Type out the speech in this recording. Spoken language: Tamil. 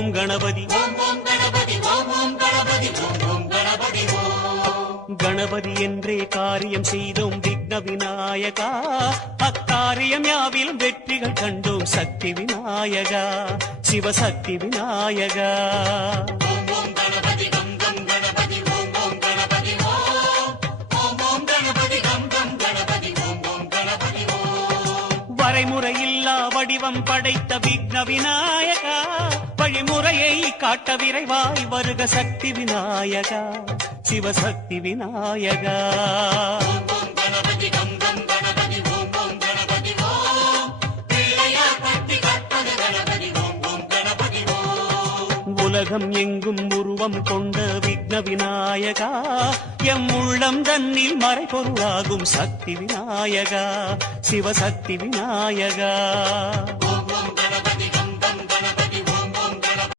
ஓம் கணபதி கணபதி என்றே காரியம் செய்தோம் விக்ன விநாயகா, அக்காரியம் யாவிலும் வெற்றிகள் கண்டோம் சக்தி விநாயகா, சிவசக்தி விநாயகா. வரைமுறையில்லா வடிவம் படைத்த விக்ன விநாயகா, வழிமுறையை காட்ட விரைவாய் வருக சக்தி விநாயகா, சிவசக்தி விநாயகா. உலகம் எங்கும் உருவம் கொண்ட விக்ன விநாயகா, எம் உள்ளம் தன்னில் மறைபொருளாகும் சக்தி விநாயகா, சிவசக்தி விநாயகா.